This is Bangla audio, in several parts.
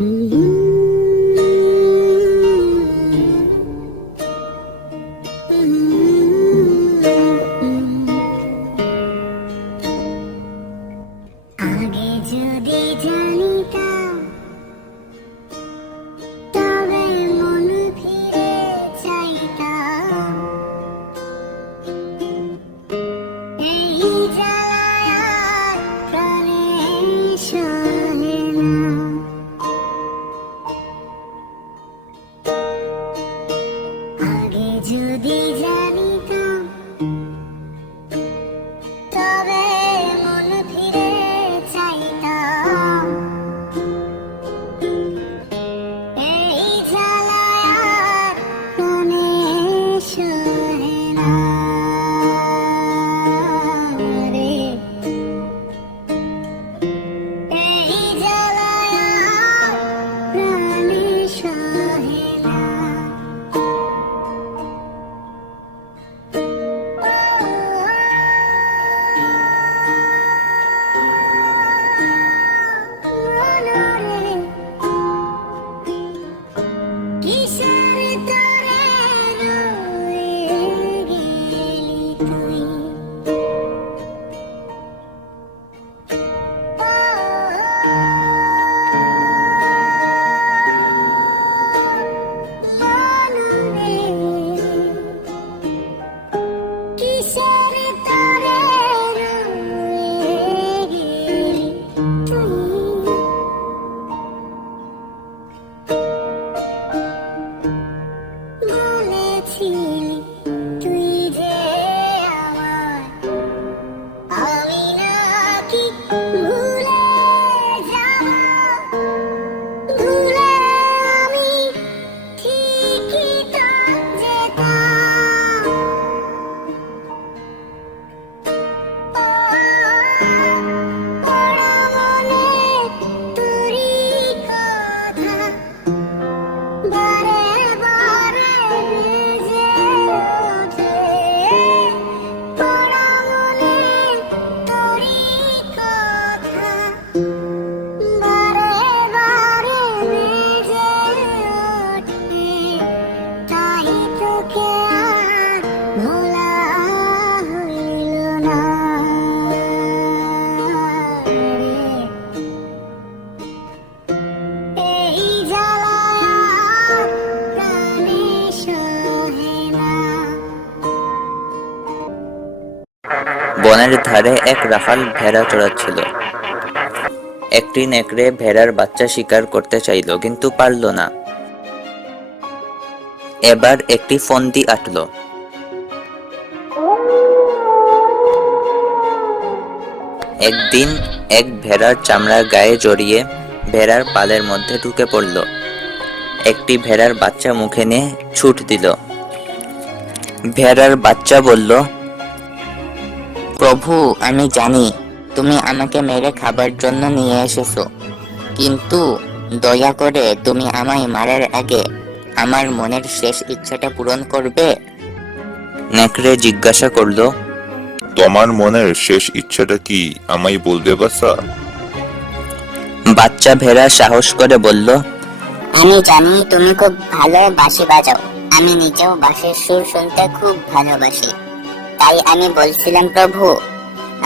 Mm-hmm. বনের ধারে এক রাখাল ভেড়া চড়াচ্ছিল। একটি নেকড়ে ভেড়ার বাচ্চা শিকার করতে চাইল, কিন্তু পারল না। এবার একটি ফন্দি আটল। একদিন এক ভেড়ার চামড়া গায়ে জড়িয়ে ভেড়ার পালের মধ্যে ঢুকে পড়ল। একটি ভেড়ার বাচ্চা মুখে নিয়ে ছুট দিল। ভেড়ার বাচ্চা বলল প্রভু আমি জানি তুমি আমাকে মেরে খাবার জন্য নিয়ে এসেছ। কিন্তু দয়া করে তুমি আমায় মারার আগে আমার মনের শেষ ইচ্ছাটা পূরণ করবে? নেকড়ে জিজ্ঞাসা করল তোমার মনের শেষ ইচ্ছাটা কি আমায় বলবে বাসা বাচ্চা ভেড়া সাহস করে বলল আমি জানি তুমি খুব ভালো বাঁশি বাজাও। আমি নিজেও বাঁশির সুর শুনতে খুব ভালোবাসি। তাই আমি বলছিলাম, প্রভু,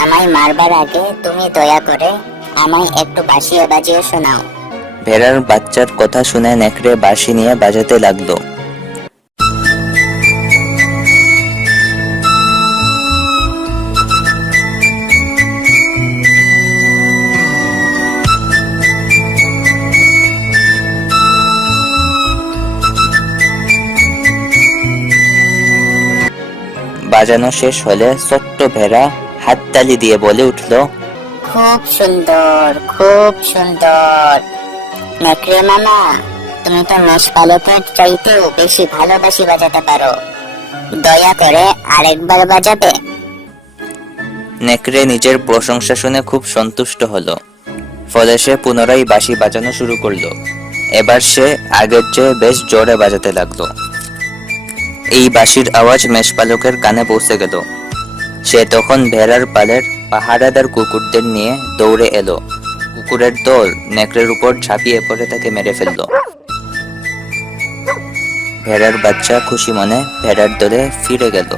আমায় মারবার আগে তুমি দয়া করে আমায় একটু বাঁশিয়ে বাজিয়ে শোনাও। ভেড়ার বাচ্চার কথা শুনে নেকড়ে বাঁশি নিয়ে বাজাতে লাগল। বাজানো শেষ হলে ছোট্ট ভেড়া হাততালি দিয়ে বলে উঠল খুব সুন্দর খুব সুন্দর। নেকড়ে মামা তুমি তো মেষ পালকের চাইতেও বেশি ভালোবাসি বাজাতে পারো। দয়া করে আরেকবার বাজাবে। নেকড়ে নিজের প্রশংসা শুনে খুব সন্তুষ্ট হলো। ফলে সে পুনরায় বাঁশি বাজানো শুরু করল। এবার সে আগের চেয়ে বেশ জোরে বাজাতে লাগল। এই বাঁশির আওয়াজ মেষপালকের কানে পৌঁছে গেল। সে তখন ভেড়ার পালের পাহারাদার কুকুরদের নিয়ে দৌড়ে এলো। কুকুরের দল নেকড়ের উপর ঝাঁপিয়ে পড়ে তাকে মেরে ফেলল। ভেড়ার বাচ্চা খুশি মনে ভেড়ার দলে ফিরে গেল।